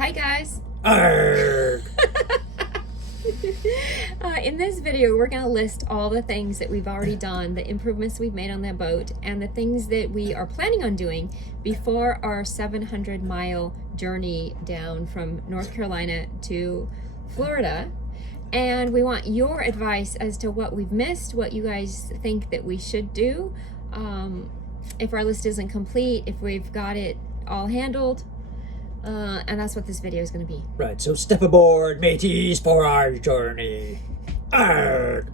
Hi guys! Arrgh. In this video, we're going to list all the things that we've already done, the improvements we've made on that boat, and the things that we are planning on doing before our 700-mile journey down from North Carolina to Florida. And we want your advice as to what we've missed, what you guys think that we should do, if our list isn't complete, if we've got it all handled. And that's what this video is going to be. Right, so step aboard, mateys, for our journey. Arrgh.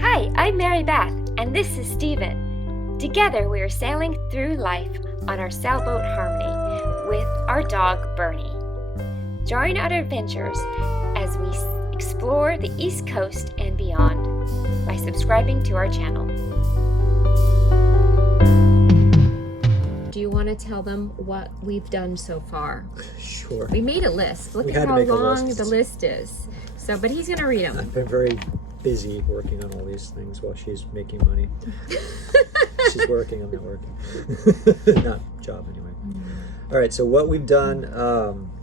Hi, I'm Mary Beth, and this is Steven. Together we are sailing through life on our Sailboat Harmony with our dog Bernie. Join our adventures as we explore the East Coast and beyond by subscribing to our channel. Do you want to tell them what we've done so far? Sure. We made a list. Look We at had to how make a long list. the list is. So, but he's going to read them. I've been very busy working on all these things while she's making money. She's working, I'm not working. Not job anyway. All right, so what we've done,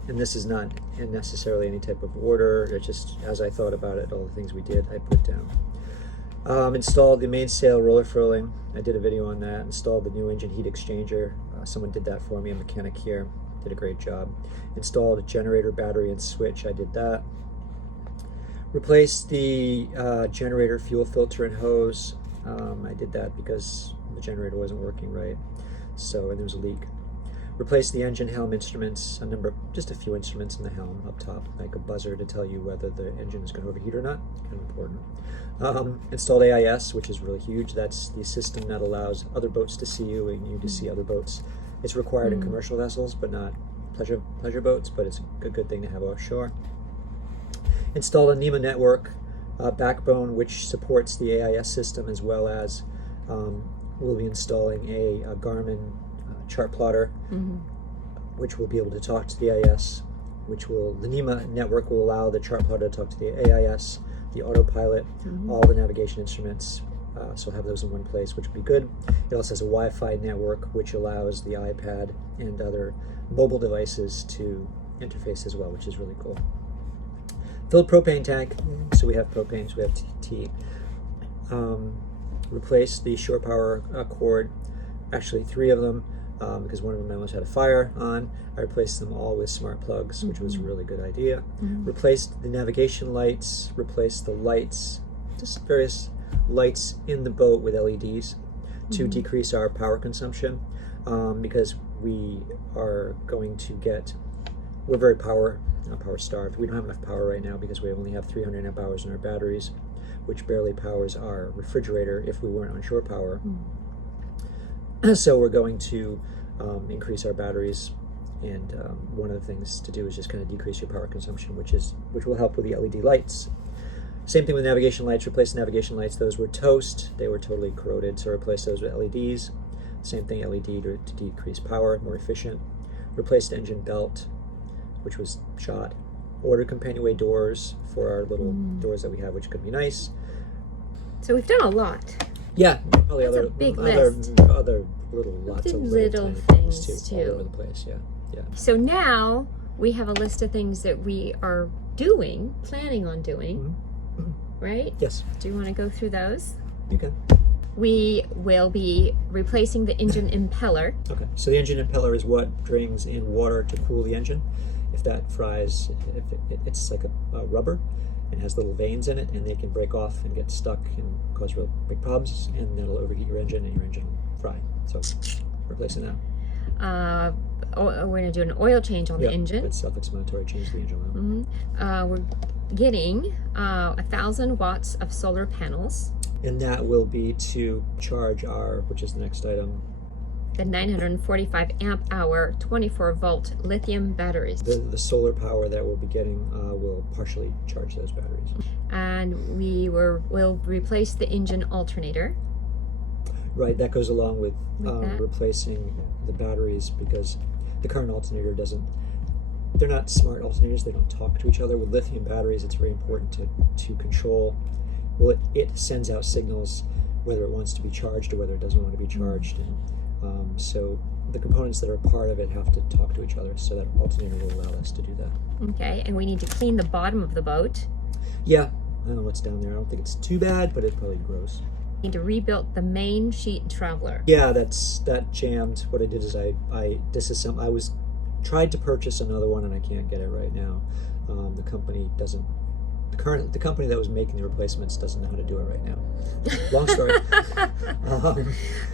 and this is not in necessarily any type of order, it's just as I thought about it, all the things we did, I put down. Installed the mainsail roller furling. I did a video on that. Installed the new engine heat exchanger. Someone did that for me, a mechanic here. Did a great job. Installed a generator, battery, and switch. I did that. Replaced the generator fuel filter and hose. I did that because the generator wasn't working right. So, and there was a leak. Replaced the engine helm instruments, just a few instruments in the helm up top, like a buzzer to tell you whether the engine is going to overheat or not, kind of important. Installed AIS, which is really huge. That's the system that allows other boats to see you and you to see other boats. It's required in commercial vessels, but not pleasure boats, but it's a good thing to have offshore. Installed a NEMA network backbone, which supports the AIS system, as well as we'll be installing a Garmin chart plotter, which will be able to talk to the AIS, the NEMA network will allow the chart plotter to talk to the AIS, the autopilot, all the navigation instruments, so have those in one place, which will be good. It also has a Wi-Fi network, which allows the iPad and other mobile devices to interface as well, which is really cool. Filled propane tank, so we have propane, so we have TT. Replaced the shore power cord, actually 3 of them, because one of them I almost had a fire on. I replaced them all with smart plugs, which was a really good idea. Replaced the navigation lights, replaced the lights, just various lights in the boat with LEDs to decrease our power consumption, because we are going to we're very power starved. We don't have enough power right now because we only have 300 amp hours in our batteries, which barely powers our refrigerator if we weren't on shore power. So we're going to increase our batteries, and one of the things to do is just kind of decrease your power consumption, which will help with the LED lights. Same thing with navigation lights. Replace the navigation lights. Those were toast. They were totally corroded, so replace those with LEDs. Same thing, LED to decrease power, more efficient. Replace the engine belt, which was shot. Ordered companionway doors for our little doors that we have, which could be nice. So we've done a lot. Yeah, probably That's other a big other list. other little lots of Little tiny things all too. over the place. Yeah. So now we have a list of things that we are planning on doing, right? Yes, Do you want to go through those? you can. We will be replacing the engine impeller. Okay, so the engine impeller is what drains in water to cool the engine. If that fries, it's like a rubber and has little veins in it, and they can break off and get stuck and cause real big problems, and that'll overheat your engine and your engine fry. So replacing that. We're going to do an oil change on the engine. It's self-explanatory. Change the engine oil. We're getting 1,000 watts of solar panels. And that will be to charge which is the next item, The 945 amp hour 24 volt lithium batteries. the solar power that we'll be getting will partially charge those batteries. And we'll replace the engine alternator. Right, that goes along with that. replacing the batteries, because the current alternator they're not smart alternators, they don't talk to each other. With lithium batteries, it's very important to control. Well, it sends out signals whether it wants to be charged or whether it doesn't want to be charged. And so the components that are part of it have to talk to each other, so that alternator will allow us to do that. Okay, and we need to clean the bottom of the boat. Yeah, I don't know what's down there. I don't think it's too bad, but it's probably gross. We need to rebuild the main sheet traveler. Yeah, that jammed. What I did is I disassembled. I tried to purchase another one, and I can't get it right now. The company doesn't. The company that was making the replacements doesn't know how to do it right now. Long story.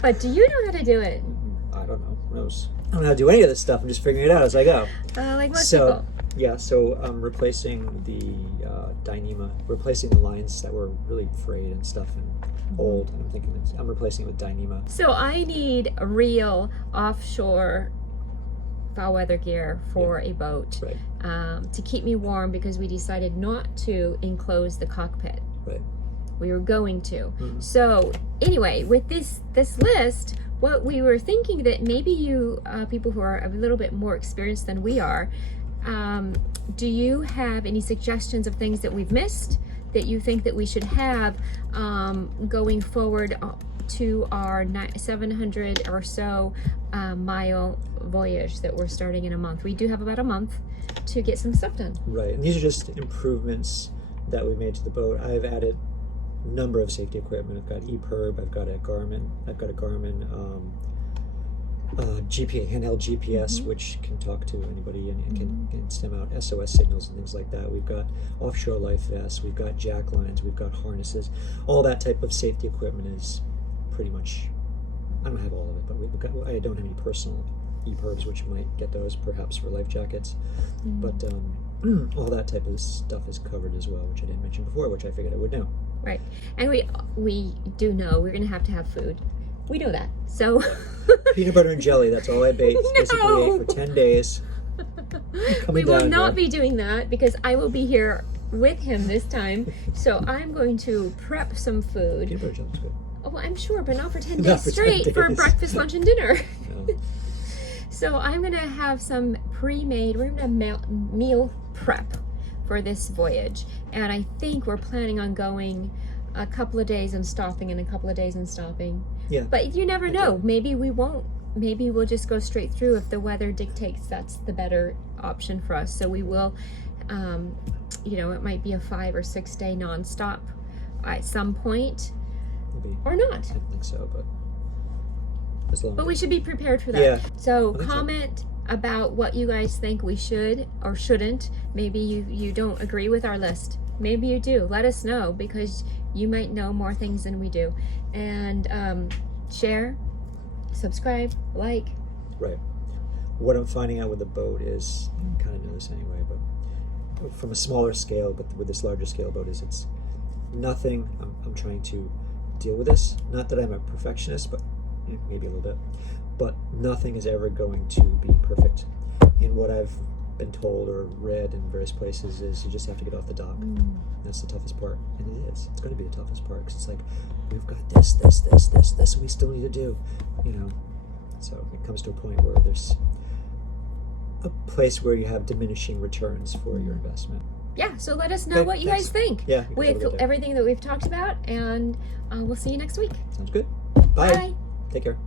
But do you know how to do it? I don't know. Who knows? I don't know how to do any of this stuff. I'm just figuring it out as I go. Like most people. Yeah, so I'm replacing the Dyneema, replacing the lines that were really frayed and stuff and old. And I'm replacing it with Dyneema. So I need a real offshore foul weather gear for a boat, Right. To keep me warm, because we decided not to enclose the cockpit. Right. We were going to. Mhm. So anyway, with this list, what we were thinking that maybe you people who are a little bit more experienced than we are, do you have any suggestions of things that we've missed that you think that we should have going forward to our 700 or so mile voyage that we're starting in a month? We do have about a month to get some stuff done. Right, and these are just improvements that we made to the boat. I've added a number of safety equipment. I've got EPIRB, I've got a Garmin handheld GPS, which can talk to anybody and can stem out SOS signals and things like that. We've got offshore life vests, we've got jack lines, we've got harnesses. All that type of safety equipment is pretty much, I don't have all of it, but I don't have any personal EPIRBs, which might get those perhaps for life jackets. But all that type of stuff is covered as well, which I didn't mention before, which I figured I would know. Right, and we do know we're going to have food. We know that. So Peanut butter and jelly, that's all I basically ate for 10 days. We will not be doing that, because I will be here with him this time. So I'm going to prep some food. Peanut butter and jelly's good. Oh, well, I'm sure, but not for 10 Not days for 10 straight for days. breakfast, lunch, and dinner. No. So I'm going to have some pre-made, we're going to meal prep for this voyage. And I think we're planning on going a couple of days and stopping and a couple of days and stopping. Yeah. But you never know. Maybe we won't. Maybe we'll just go straight through if the weather dictates that's the better option for us. So we will, it might be a 5 or 6 day nonstop at some point, Maybe. or not. I don't think so, but as long But as we should be prepared for that. Yeah. So I think so. comment about what you guys think we should or shouldn't. Maybe you don't agree with our list. Maybe you do. Let us know, because you might know more things than we do. And share, subscribe, like. Right. What I'm finding out with the boat is, you kind of know this anyway, but from a smaller scale, but with this larger scale boat, is it's nothing. I'm trying to deal with this. Not that I'm a perfectionist, but maybe a little bit. But nothing is ever going to be perfect. And what I've been told or read in various places is you just have to get off the dock. That's the toughest part, and it is. It's going to be the toughest part, because it's like, we've got this, and we still need to do, So it comes to a point where there's a place where you have diminishing returns for your investment. Yeah, so let us know Okay, what you thanks. guys think Yeah, with we'll get there. everything that we've talked about, and we'll see you next week. Sounds good. Bye. Bye. Take care.